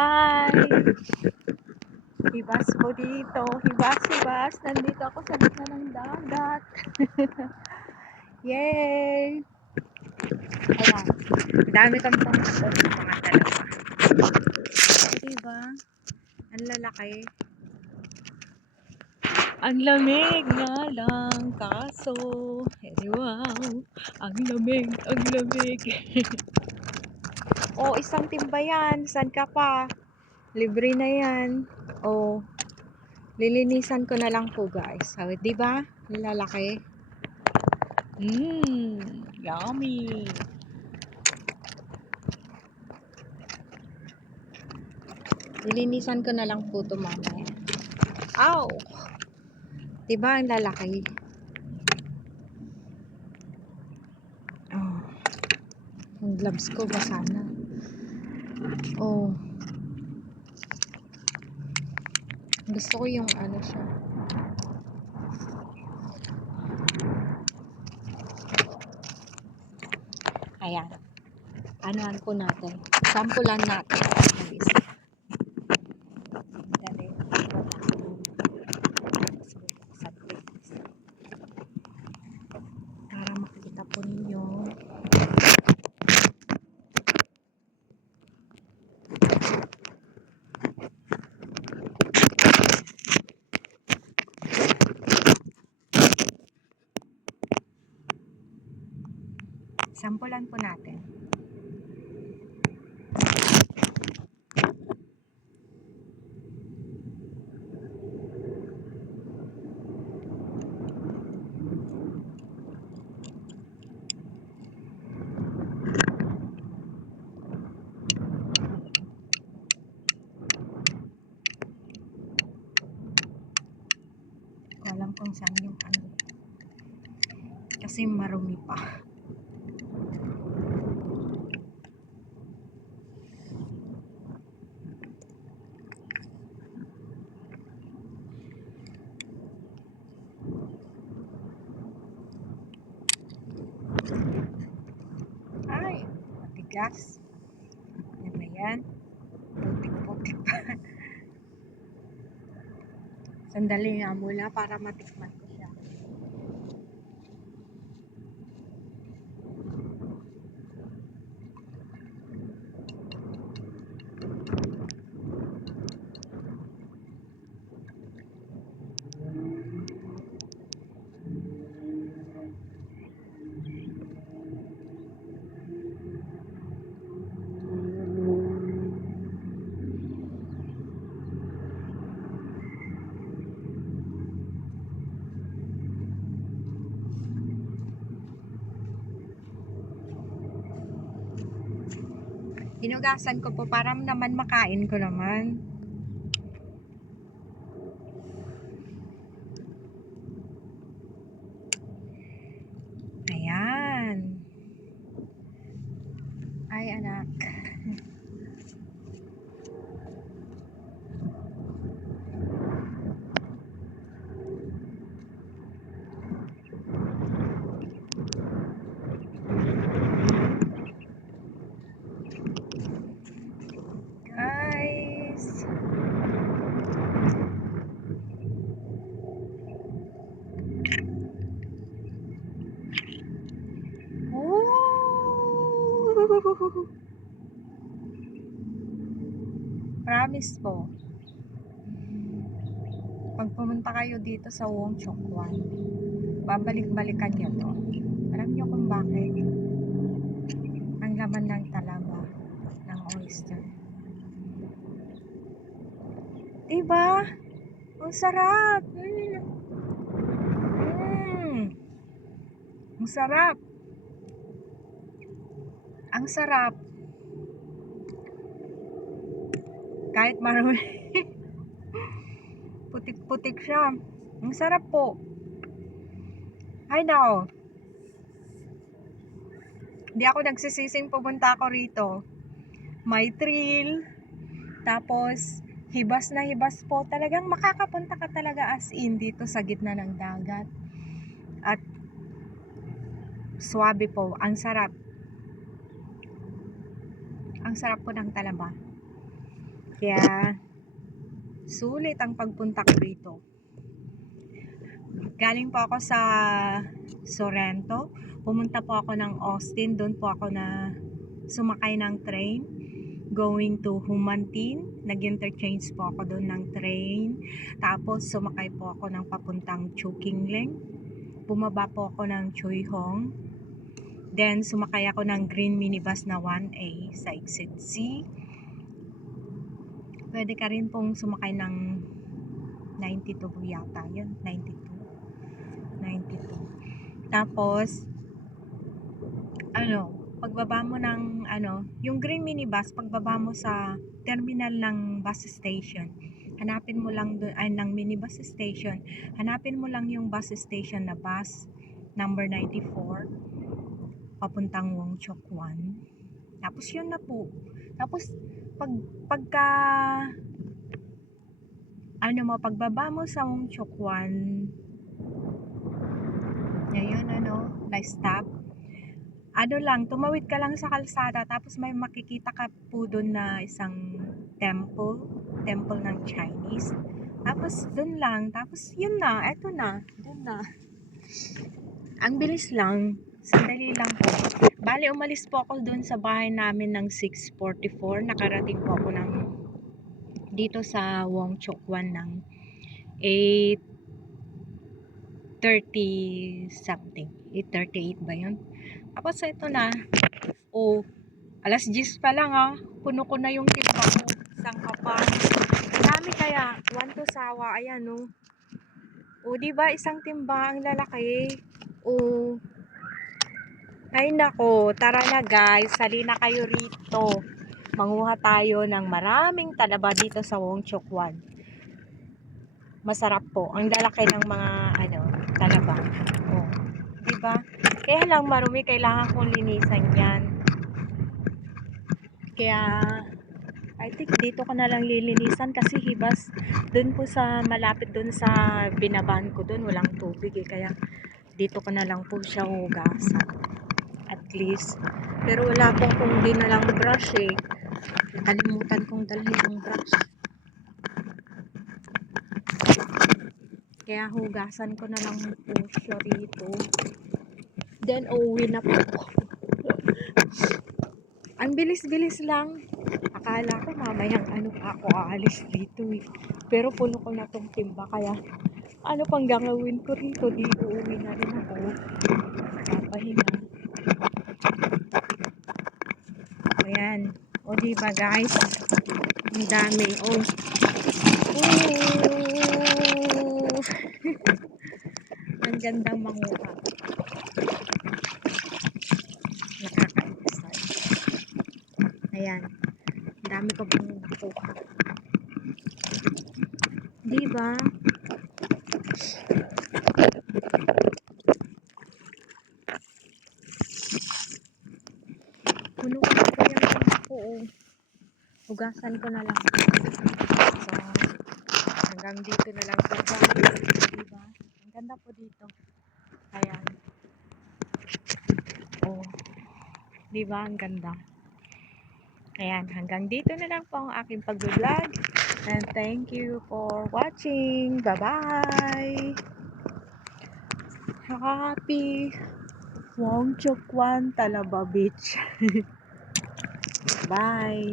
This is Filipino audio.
Hi! Hibas po dito. Hibas. Nandito ako sa gitna ng dagat. Yay! Ayan. Dami kang pangkapos ng mga dalawa. Diba? Ang lalaki. Ang lamig nga lang. Kaso, wow. Ang lamig. Oh, isang timba yan. Saan ka pa? Libre na yan. Oh, lilinisan ko na lang po guys. So, di ba? Lalaki. Yummy. Lilinisan ko na lang po ito mamaya. Ow! Di ba ang lalaki? Oh, yung gloves ko basa na. Oh. Gusto ko yung ano siya. Ayan. Anuhan po natin. Sampulan natin. Dali. Para makita po ninyo. Sampulan po natin. Alam kung saan yung ano. Kasi marumi pa. Ay, matigas. Ano ba yan? Putik-putik pa. Sandali nga muna para matikman ko siya. Hinugasan ko po para naman makain ko naman. Ayan. Ay anak. Guys. Oh! Promise po. Pag pumunta kayo dito sa Wong Chok Wan, babalik-balikan nyo to. Alam nyo kung bakit? Ang laman ng talaba ng oyster. Diba? Ang sarap! Ang sarap! Ang sarap! Kahit marami. Putik-putik siya. Ang sarap po. Ay nako. Hindi ako nagsisising pumunta ako rito. May thrill. Tapos, hibas na hibas po. Talagang makakapunta ka talaga as in dito sa gitna ng dagat. At swabe po. Ang sarap. Ang sarap po ng talaba. Kaya sulit ang pagpunta ko rito. Galing po ako sa Sorrento. Pumunta po ako ng Austin. Doon po ako na sumakay ng train going to Humantin. Nag-interchange po ako doon ng train. Tapos sumakay po ako ng papuntang Chukingling. Bumaba po ako ng Chuy Hong. Then sumakay ako ng green minibus na 1A sa Exit C. Pwede ka rin pong sumakay ng 92 yata yun. 92. Tapos pagbaba mo ng yung green minibus, pagbaba mo sa terminal ng bus station, hanapin mo lang doon ng minibus station, hanapin mo lang yung bus station na bus number 94 papuntang Wong Chok Wan. Tapos yun na po. Tapos pagka pagbaba mo sa Wong Chok Wan, ngayon na-stop. Tumawid ka lang sa kalsada, tapos may makikita ka po doon na isang temple ng Chinese. Tapos doon lang, tapos yun na, eto na, doon na. Ang bilis lang, sandali lang po. Bali, umalis po ako doon sa bahay namin ng 6:44. Nakarating po ako dito sa Wong Chok Wan ng 8:30 something. 8:38 ba yun? Tapos ito na. Alas 10 pa lang puno ko na yung timba ko. Isang kapal. Dami kaya. 1 to sawa. Ayan diba isang timba ang lalaki. Ay nako. Tara na guys. Sali na kayo rito. Manguha tayo ng maraming talaba dito sa Wong Chok Wan. Masarap po. Ang lalaki ng mga talaba. Diba? Kaya lang marumi. Kailangan kong linisan yan. Kaya I think dito ko na lang lilinisan kasi hibas doon po sa malapit doon sa binaban ko doon walang tubig kaya dito ko na lang po siya hugasan at least. Pero wala pong kung dinalang brush nakalimutan kong dalhin yung brush, kaya hugasan ko na lang po siya rito, then uwi na po. Ang bilis-bilis lang. Akala ko mamayang ako aalis dito Pero puno ko na tong timba kaya pang gagawin ko rito? Di uuwi na rin ako. Papahinga. Ayan. Diba guys? Ang dami. Ang gandang manguha. Nakaka-excite. Ayan. Ang dami ko pang nakuha. Diba? Puno ko na po yung timba ko Hugasan ko na lang. So, hanggang dito na lang po guys. Diba? Ang ganda po dito. Ayan. Diba? Ang ganda. Ayan. Hanggang dito na lang po ang aking pag-vlog. And thank you for watching. Bye-bye! Happy Wong Chok Wan, Talaba Beach. Bye!